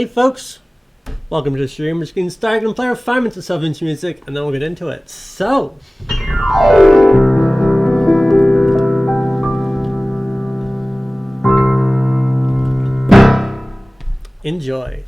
Hey folks, welcome to the stream. We're just getting started and play 5 minutes of self-intro music and then we'll get into it. So, enjoy.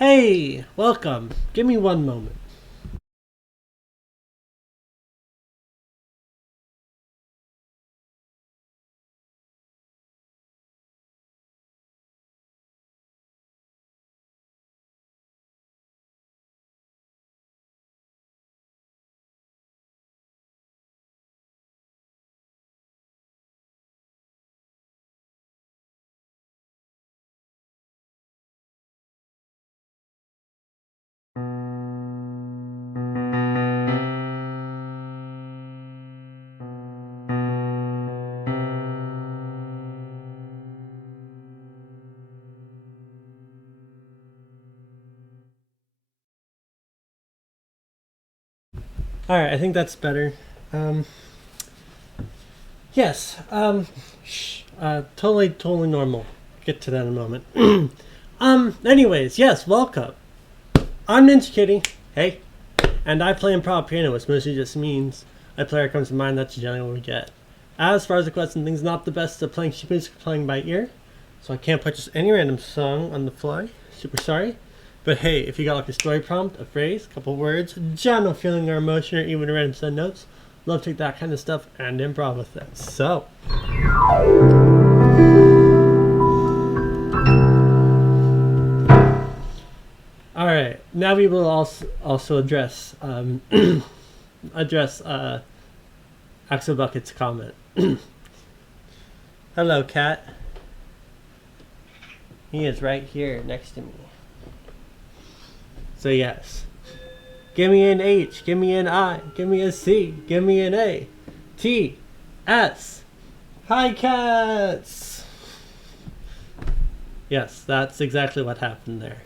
Hey, welcome. Give me one moment. Alright, I think that's better. Yes, totally normal. Get to that in a moment. Anyways, yes, welcome. I'm Ninja Kitty. Hey. And I play improv piano, which mostly just means a player comes to mind. That's generally what we get. As far as the question, things not the best at playing sheet music, playing by ear. So I can't put just any random song on the fly. Super sorry. But hey, if you got like a story prompt, a phrase, a couple words, general feeling or emotion, or even a random set notes, love to take that kind of stuff and improv with it. So. Alright, now we will also address Axel Bucket's comment. Hello, cat. He is right here next to me. So yes. Give me an H, give me an I, give me a C, give me an A. T, S. Hi, cats! Yes, that's exactly what happened there.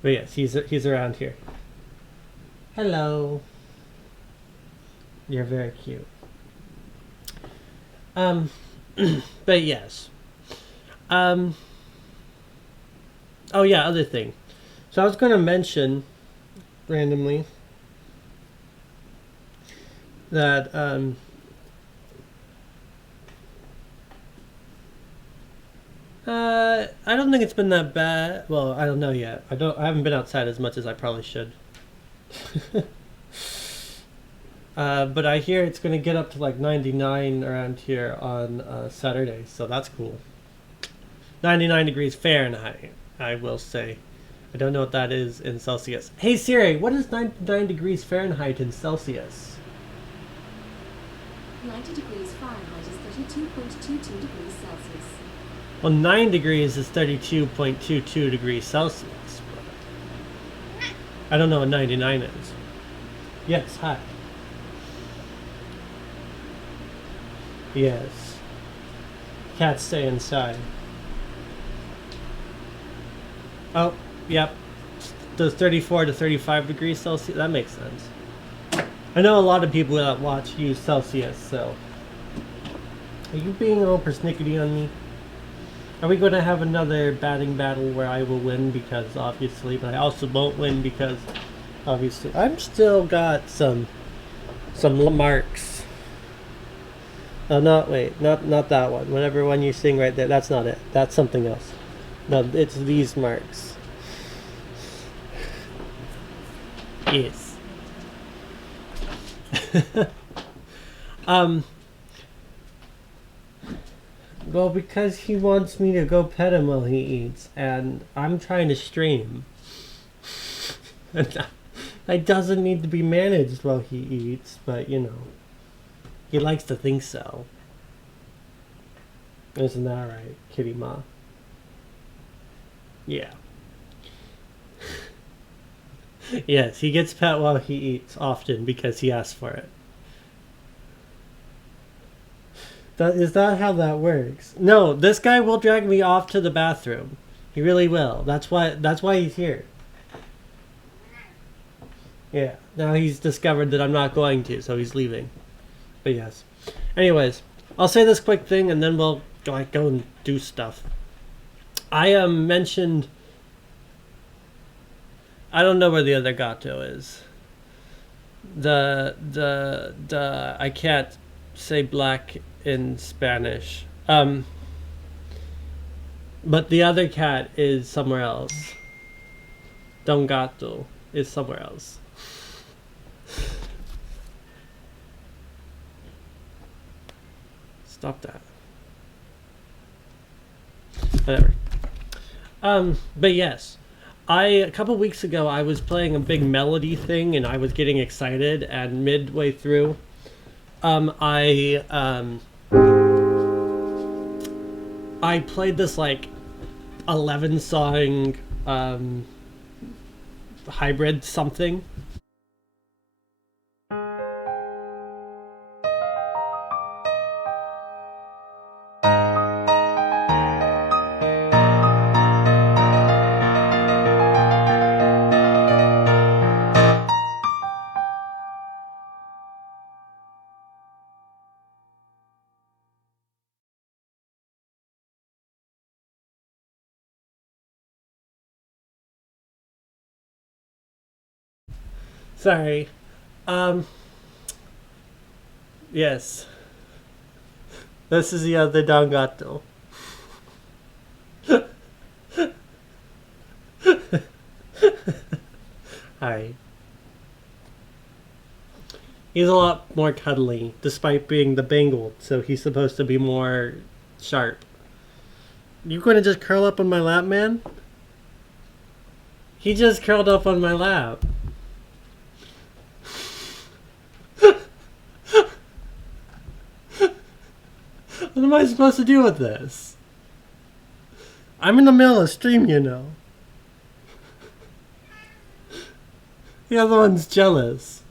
But yes, he's around here. Hello. You're very cute. But yes. Oh yeah, other thing. So I was going to mention randomly that I don't think it's been that bad. Well, I don't know yet. I haven't been outside as much as I probably should. But I hear it's going to get up to like 99 around here on Saturday, so that's cool. 99 degrees Fahrenheit, I will say. I don't know what that is in Celsius. Hey Siri, what is 99 degrees Fahrenheit in Celsius? 90 degrees Fahrenheit is 32.22 degrees Celsius. Well, 9 degrees is 32.22 degrees Celsius. But I don't know what 99 is. Yes, hi. Yes. Cats stay inside. Oh, yep. Does 34 to 35 degrees Celsius? That makes sense. I know a lot of people that watch use Celsius, so. Are you being a little persnickety on me? Are we going to have another batting battle where I will win because obviously, but I also won't win because obviously I'm still got some marks. Oh, not that one. Whatever one you sing right there, that's not it. That's something else. No, it's these marks. Yes. Well, because he wants me to go pet him while he eats, and I'm trying to stream. It doesn't need to be managed while he eats, but you know, he likes to think so. Isn't that right, Kitty Ma? Yeah. Yes, he gets pet while he eats often because he asks for it. Is that how that works? No, this guy will drag me off to the bathroom. He really will. That's why he's here. Yeah. Now he's discovered that I'm not going to, so he's leaving. But yes. Anyways, I'll say this quick thing and then we'll go and do stuff. I mentioned, I don't know where the other gato is. The I can't say black in Spanish. But the other cat is somewhere else. Don Gato is somewhere else. Stop that. Whatever. But yes. A couple weeks ago I was playing a big melody thing and I was getting excited, and midway through I played this like 11 song hybrid something. Sorry. Yes. This is the other Don Gato. Hi. He's a lot more cuddly, despite being the Bengal, so he's supposed to be more sharp. You gonna just curl up on my lap, man? He just curled up on my lap. What am I supposed to do with this? I'm in the middle of a stream, you know. The other one's jealous.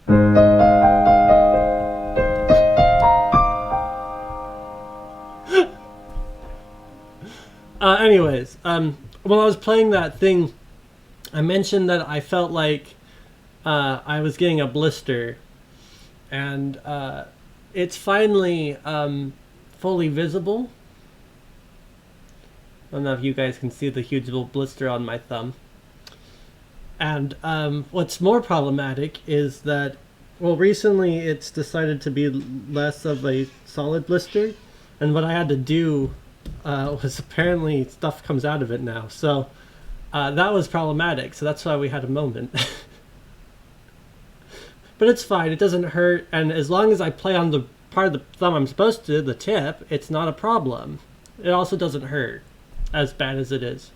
Anyways, while I was playing that thing, I mentioned that I felt like I was getting a blister, and it's finally fully visible. I don't know if you guys can see the huge little blister on my thumb. And what's more problematic is that, well, recently it's decided to be less of a solid blister, and what I had to do was apparently stuff comes out of it now. So that was problematic, so that's why we had a moment. But it's fine, it doesn't hurt, and as long as I play on the part of the thumb I'm supposed to, the tip, it's not a problem. It also doesn't hurt as bad as it is.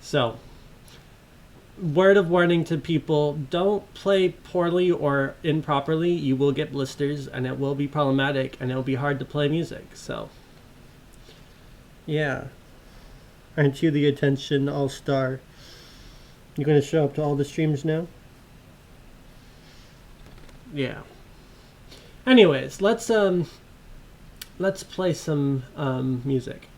So, word of warning to people, don't play poorly or improperly. You will get blisters, and it will be problematic, and it will be hard to play music. So, yeah. Aren't you the attention all-star? You gonna show up to all the streams now? Yeah. Anyways, let's play some music.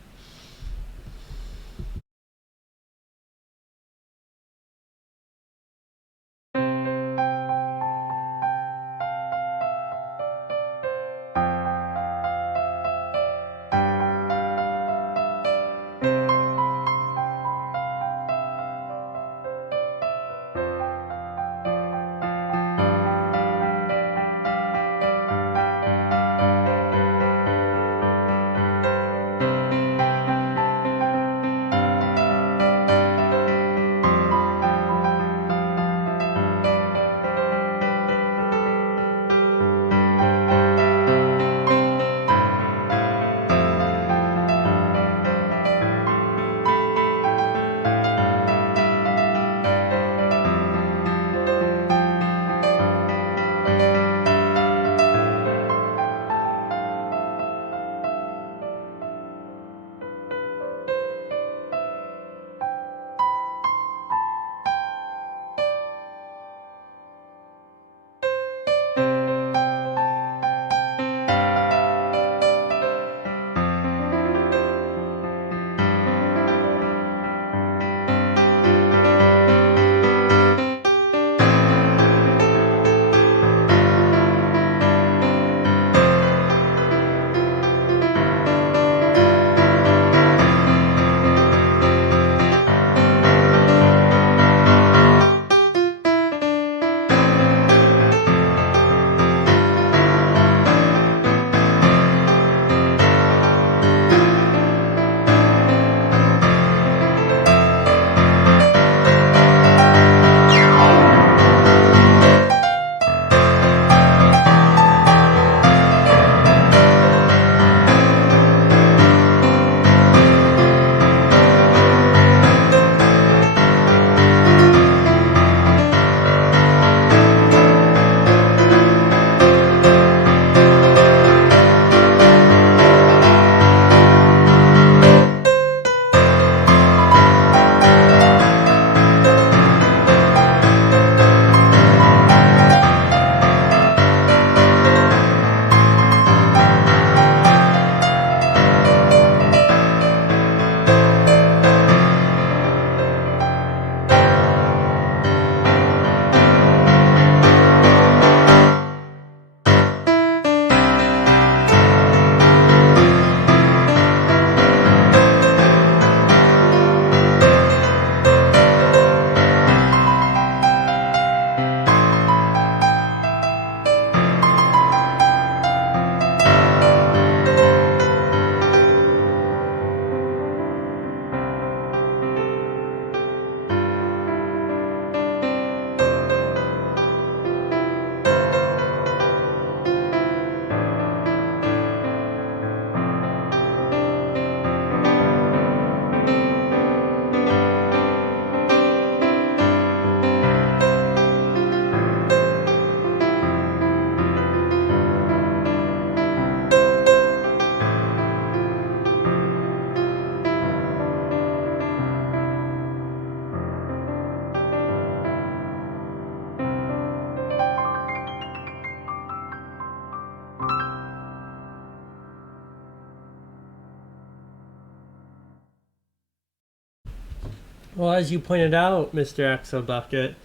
Well, as you pointed out, Mr. Exo Bucket,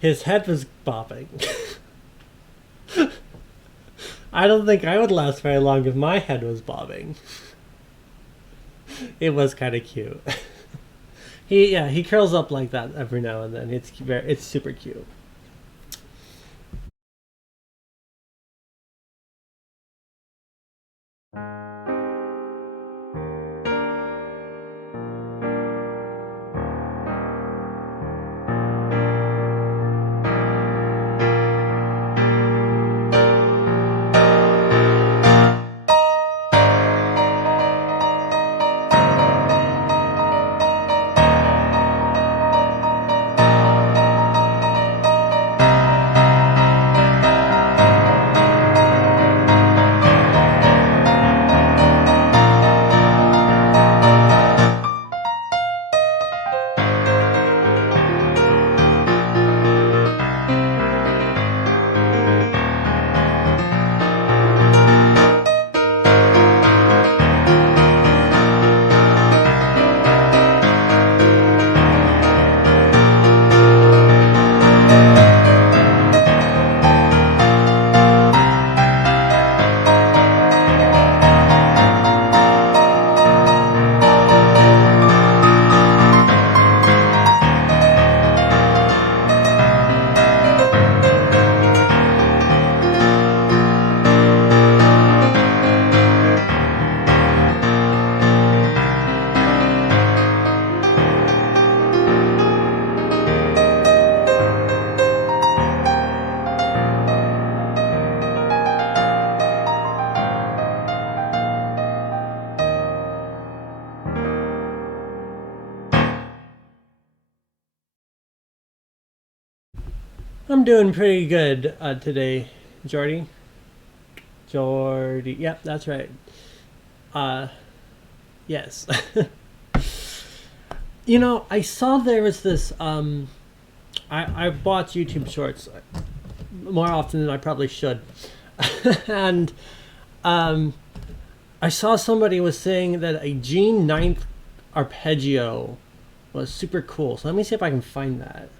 his head was bobbing. I don't think I would last very long if my head was bobbing. It was kind of cute. He curls up like that every now and then. It's super cute. I'm doing pretty good today, Jordy. Jordy, yep, that's right. Yes. I saw there was this. I watch YouTube Shorts more often than I probably should, and I saw somebody was saying that a G9th arpeggio was super cool. So let me see if I can find that.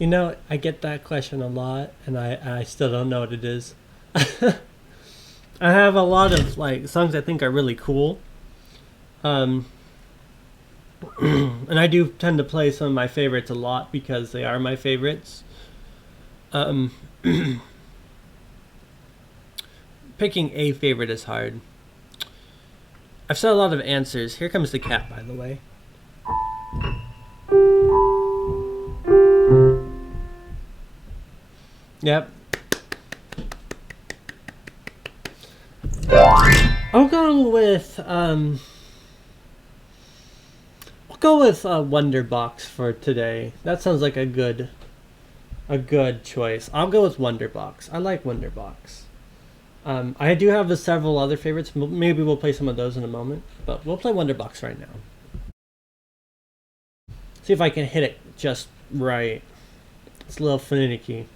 You know, I get that question a lot, and I still don't know what it is. I have a lot of like songs I think are really cool, um, and I do tend to play some of my favorites a lot because they are my favorites. Um, Picking a favorite is hard. I've said a lot of answers. Here comes the cat, by the way. Yep. I'll go with Wonderbox for today. That sounds like a good choice. I'll go with Wonderbox. I like Wonderbox. I do have several other favorites. Maybe we'll play some of those in a moment, but we'll play Wonderbox right now. See if I can hit it just right. It's a little finicky.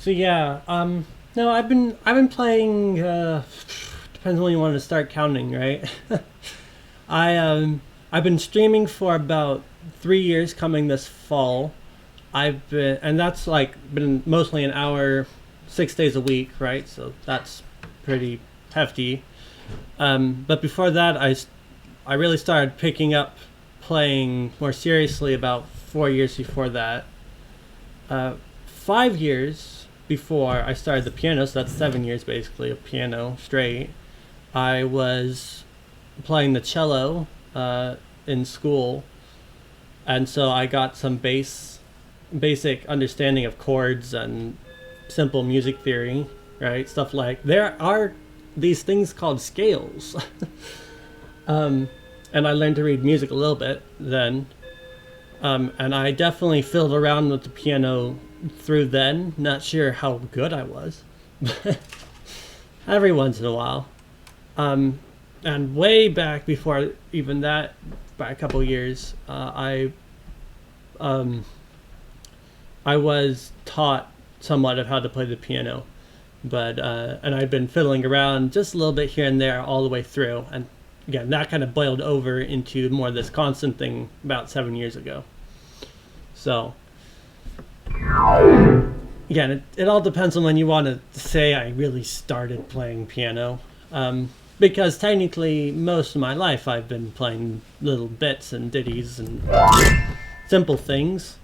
So yeah, no, I've been playing. Depends when you want to start counting, right? I I've been streaming for about 3 years. Coming this fall, and that's like been mostly an hour, 6 days a week, right? So that's pretty hefty. But before that, I really started picking up playing more seriously about 4 years before that. 5 years before I started the piano, so that's 7 years basically of piano straight. I was playing the cello in school, and so I got some basic understanding of chords and simple music theory, right? Stuff like there are these things called scales, and I learned to read music a little bit then. And I definitely fiddled around with the piano through then. Not sure how good I was, but every once in a while. And way back before even that, by a couple years, um, I was taught somewhat of how to play the piano, but and I'd been fiddling around just a little bit here and there all the way through, and again that kind of boiled over into more of this constant thing about 7 years ago. So again, it all depends on when you want to say I really started playing piano. Because technically, most of my life I've been playing little bits and ditties and simple things.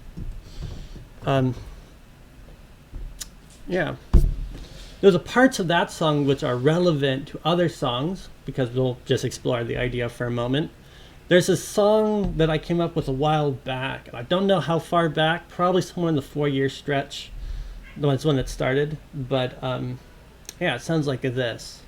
Um, yeah. There's a parts of that song which are relevant to other songs, because we'll just explore the idea for a moment. There's a song that I came up with a while back, and I don't know how far back, probably somewhere in the 4 year stretch. That's when it started, but yeah, it sounds like this.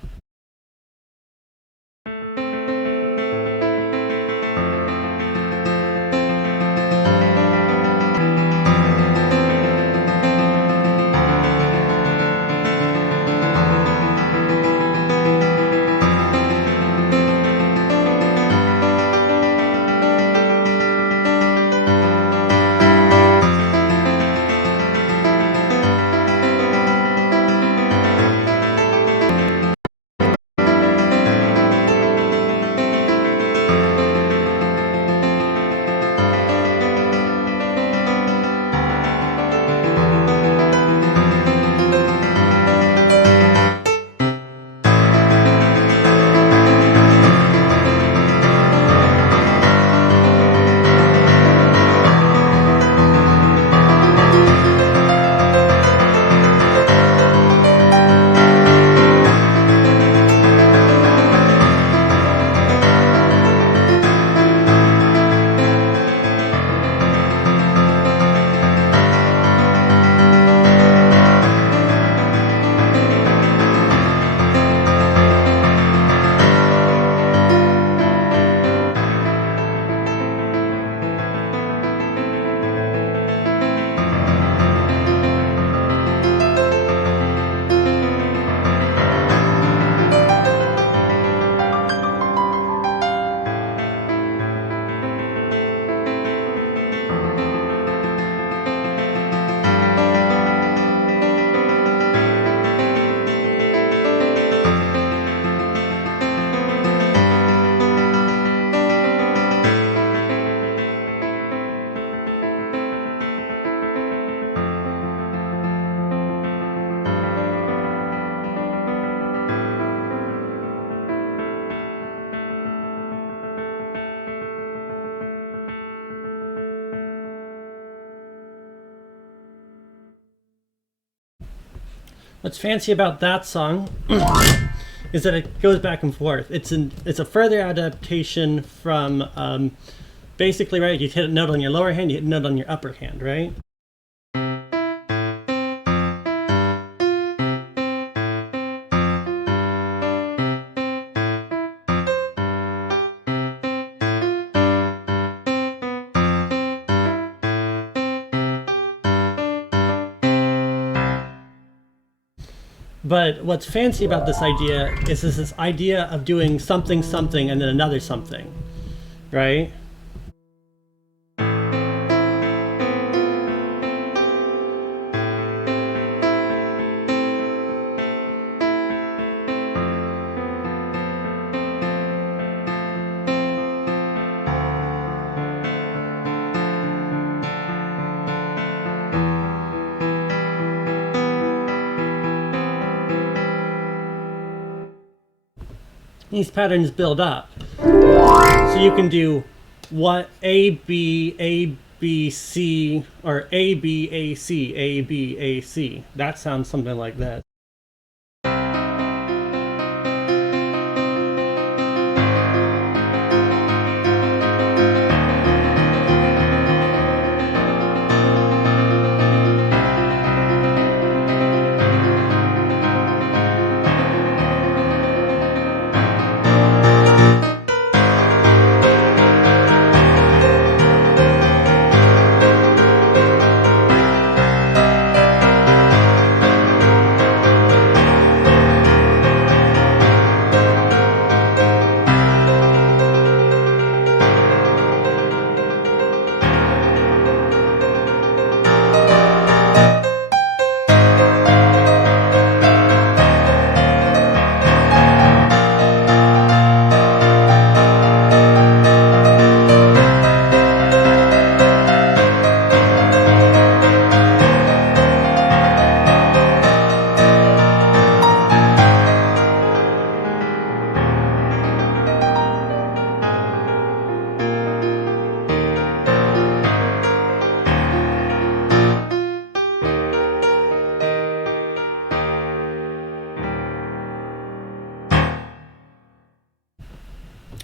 What's fancy about that song is that it goes back and forth. It's a further adaptation from basically, right. You hit a note on your lower hand, you hit a note on your upper hand, right? But what's fancy about this idea is this idea of doing something, something, and then another something, right? these patterns build up. So you can do what A, B, C, or A, B, A, C, A, B, A, C. That sounds something like that.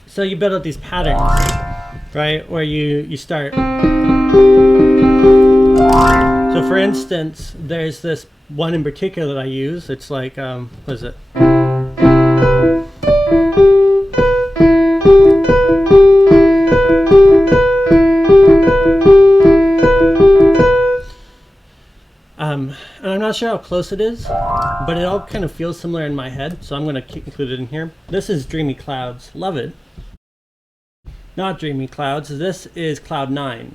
So you build up these patterns, right? Where you start. So for instance, there's this one in particular that I use. It's like, what is it? And I'm not sure how close it is, but it all kind of feels similar in my head, so I'm going to include it in here. This is Dreamy Clouds. Love it. Not Dreamy Clouds. This is Cloud 9.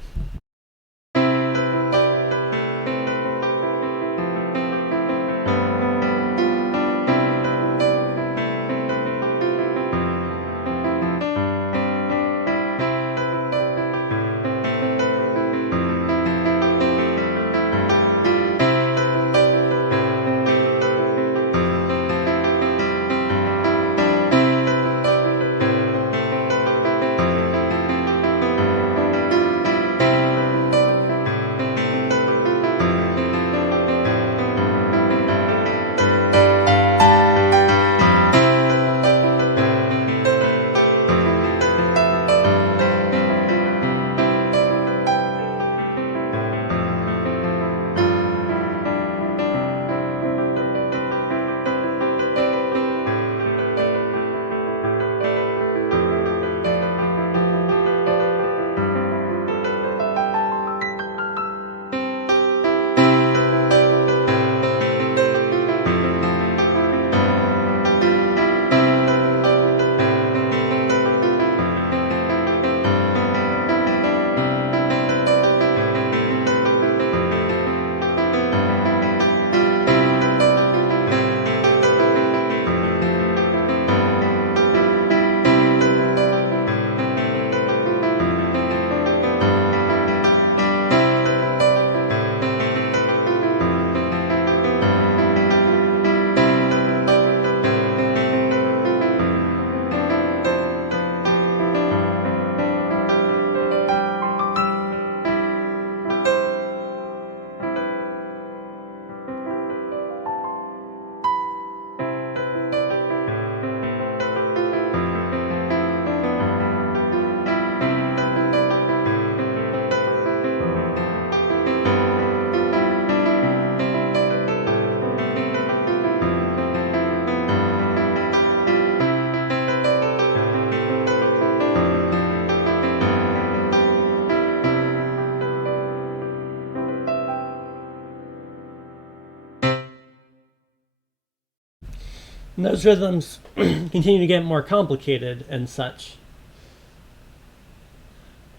And those rhythms continue to get more complicated and such.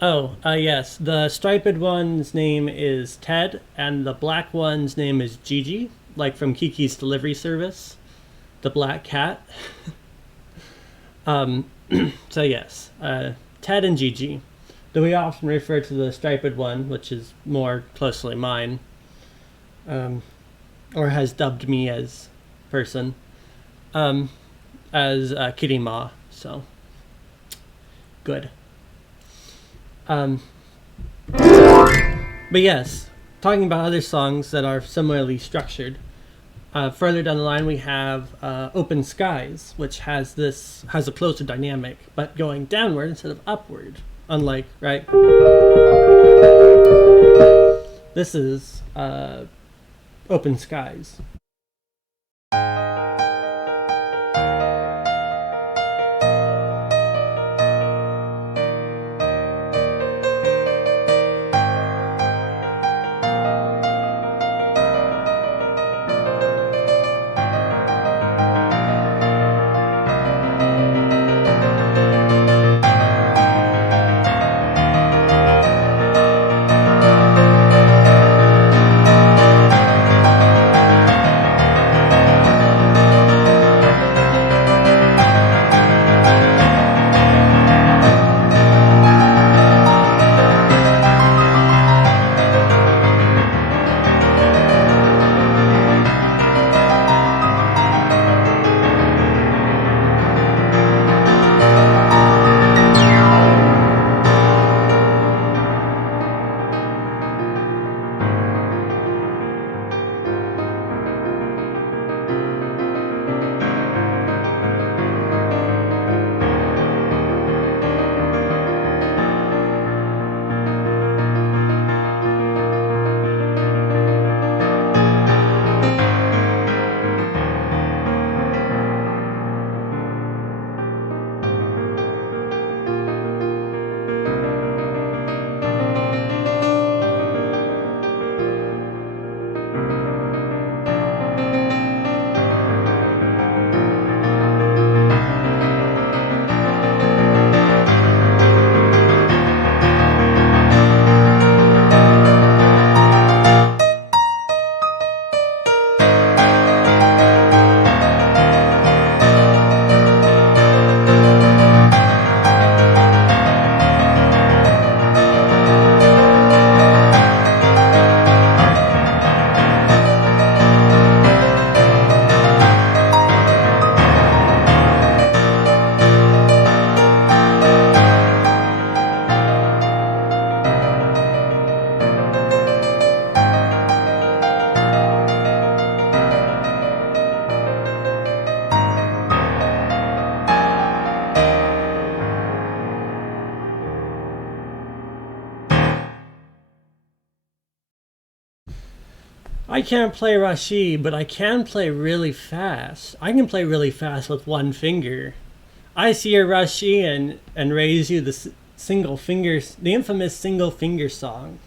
Oh, yes. The striped one's name is Ted, and the black one's name is Gigi, like from Kiki's Delivery Service, the black cat. So yes, Ted and Gigi. Though we often refer to the striped one, which is more closely mine, or has dubbed me as person, as Kitty Ma. So good. But yes, talking about other songs that are similarly structured. Further down the line, we have Open Skies, which has a closer dynamic, but going downward instead of upward. Unlike, right? This is Open Skies. I can't play Rashi, but I can play really fast. I can play really fast with one finger. I see a Rashi and raise you the single finger, the infamous single finger song.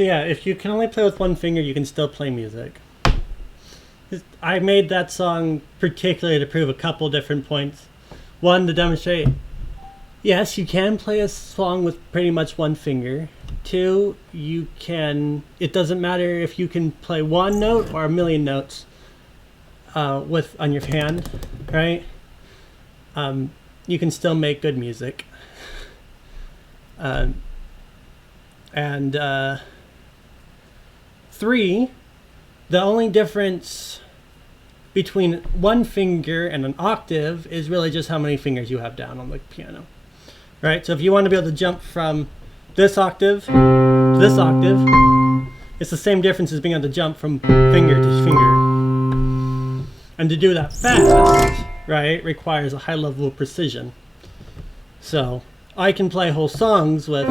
So yeah, if you can only play with one finger, you can still play music. I made that song particularly to prove a couple different points. One, to demonstrate, yes, you can play a song with pretty much one finger. Two, you can, it doesn't matter if you can play one note or a million notes on your hand, right? You can still make good music. Three, the only difference between one finger and an octave is really just how many fingers you have down on the piano, right? So if you want to be able to jump from this octave to this octave, it's the same difference as being able to jump from finger to finger. And to do that fast, right, requires a high level of precision. So I can play whole songs with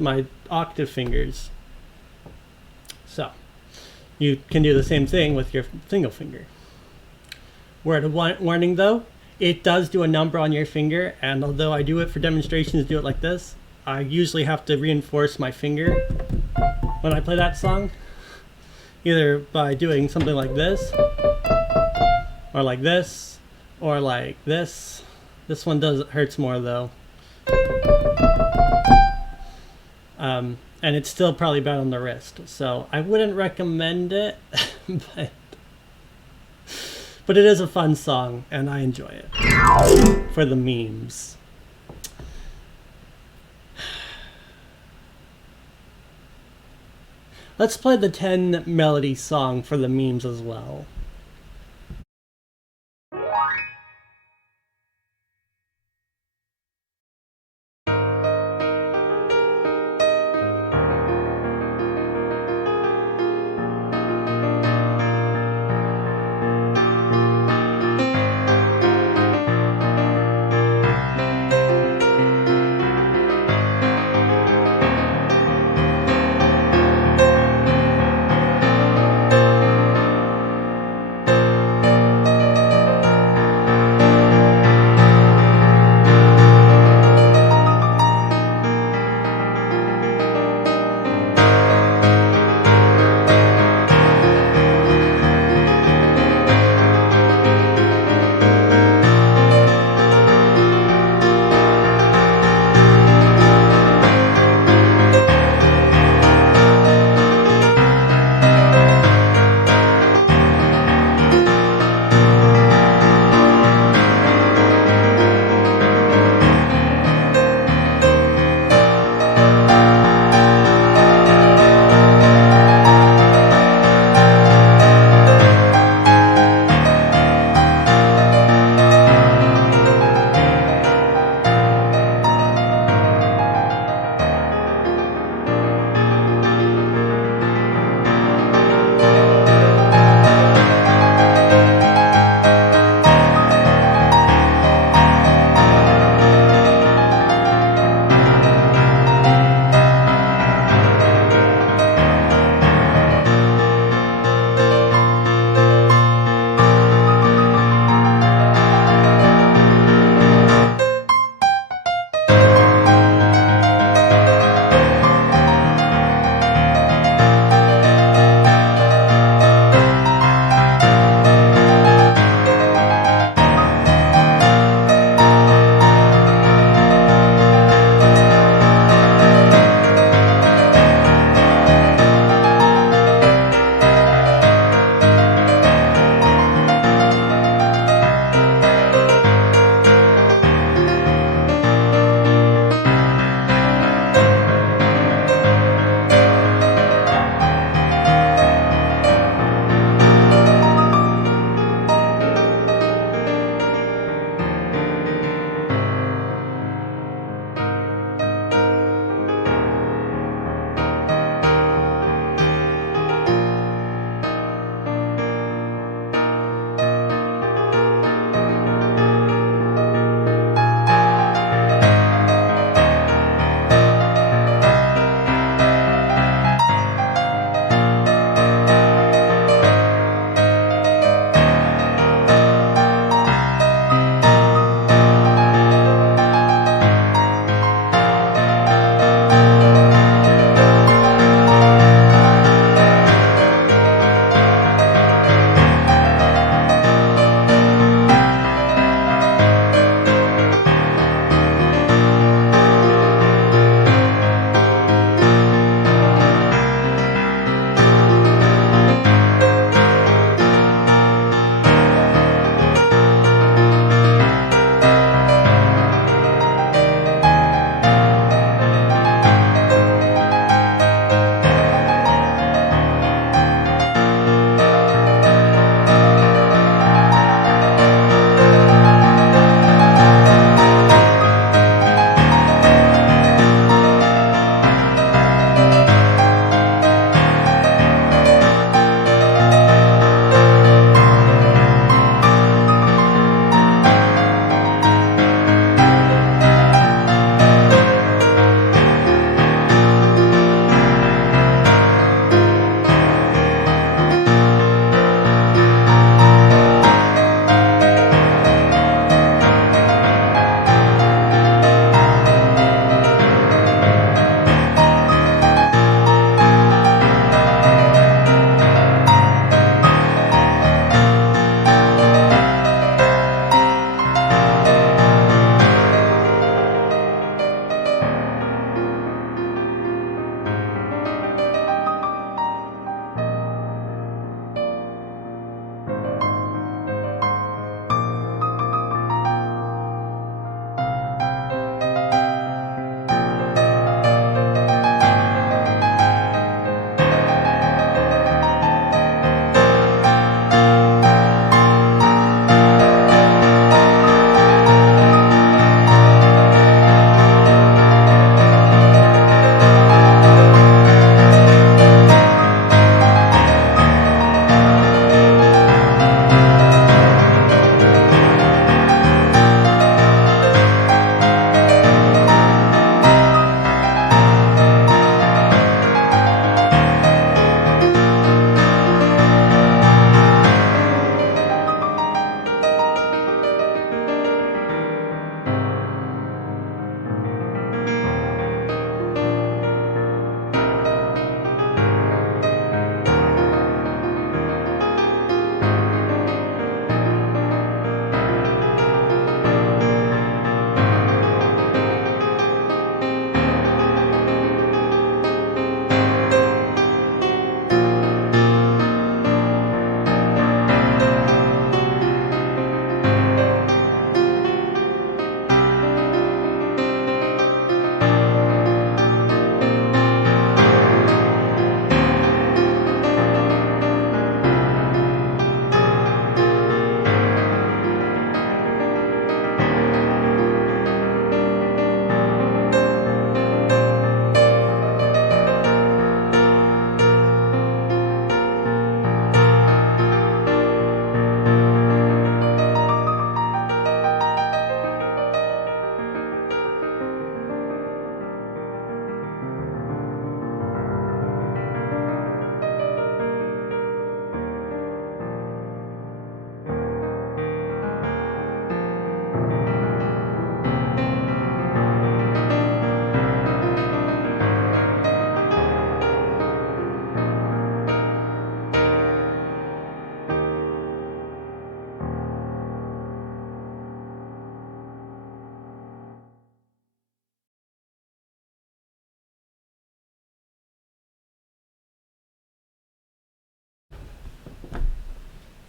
my octave fingers. So you can do the same thing with your single finger. Word of warning though, it does do a number on your finger, and although I do it for demonstrations, do it like this, I usually have to reinforce my finger when I play that song, either by doing something like this, or like this, or like this. This one hurts more though. And it's still probably bad on the wrist, so I wouldn't recommend it, but it is a fun song, and I enjoy it for the memes. Let's play the 10 melody song for the memes as well.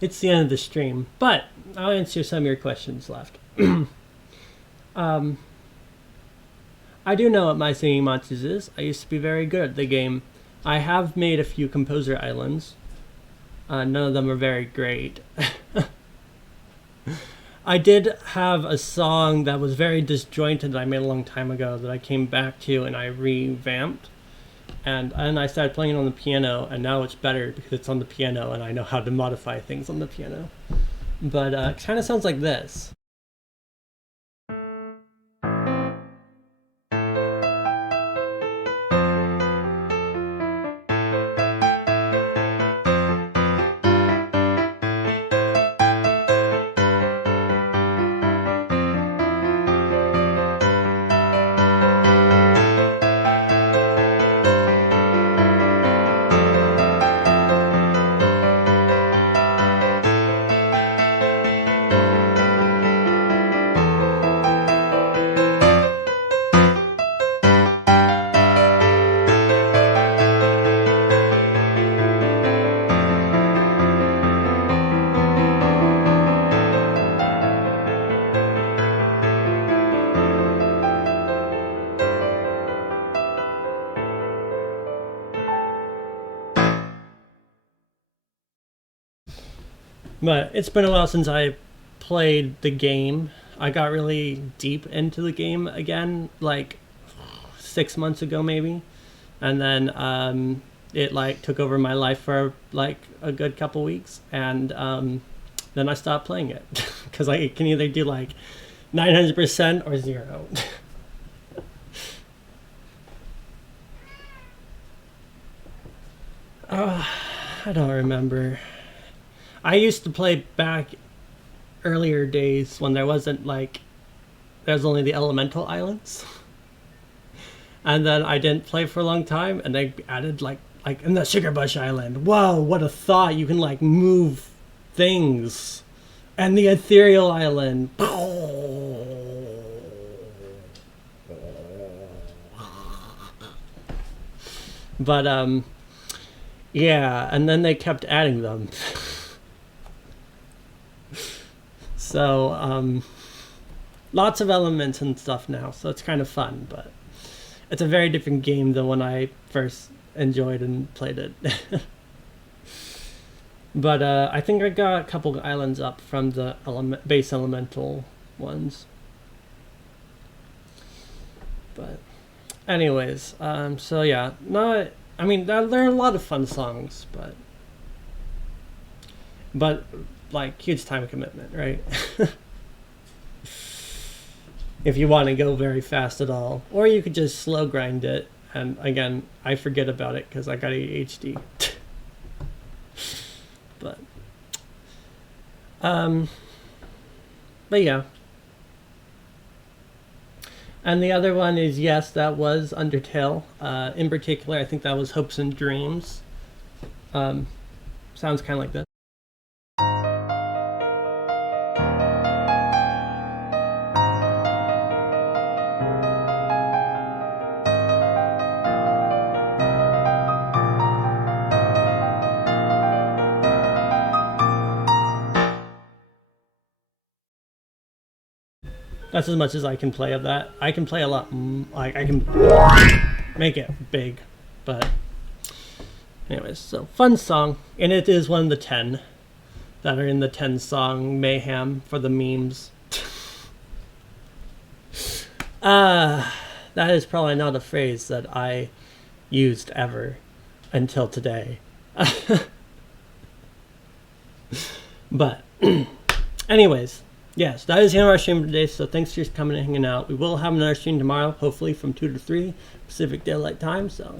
it's the end of the stream, but I'll answer some of your questions left. I do know what My Singing Monsters is. I used to be very good at the game. I have made a few composer islands. None of them are very great. I did have a song that was very disjointed that I made a long time ago that I came back to and I revamped. And I started playing it on the piano, and now it's better because it's on the piano and I know how to modify things on the piano. But it kind of sounds like this. But it's been a while since I played the game. I got really deep into the game again, like 6 months ago maybe. And then it like took over my life for like a good couple weeks. And then I stopped playing it because I can either do like 900% or 0. I don't remember. I used to play back earlier days when there wasn't like, there was only the elemental islands. And then I didn't play for a long time, and they added like in the Sugar Bush Island. Whoa, what a thought! You can like move things, and the Ethereal Island. But yeah, and then they kept adding them. So lots of elements and stuff now, so it's kind of fun, but it's a very different game than when I first enjoyed and played it. But I think I got a couple islands up from the base elemental ones. But anyways, so yeah, I mean, there are a lot of fun songs, but like huge time commitment, right? If you want to go very fast at all, or you could just slow grind it. And again, I forget about it because I got ADHD. but yeah. And the other one is, yes, that was Undertale. In particular, I think that was Hopes and Dreams. Sounds kind of like this. That's as much as I can play of that. I can play a lot, like I can make it big, but anyways, so fun song, and it is one of the 10 that are in the 10 song mayhem for the memes. That is probably not a phrase that I used ever until today. But anyways, yes, that is the end of our stream today, so thanks for coming and hanging out. We will have another stream tomorrow, hopefully from 2 to 3 Pacific Daylight Time, so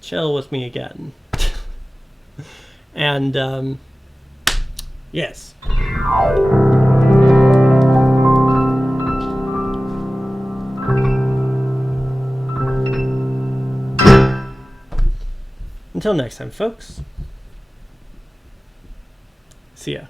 chill with me again. And yes. Until next time, folks. See ya.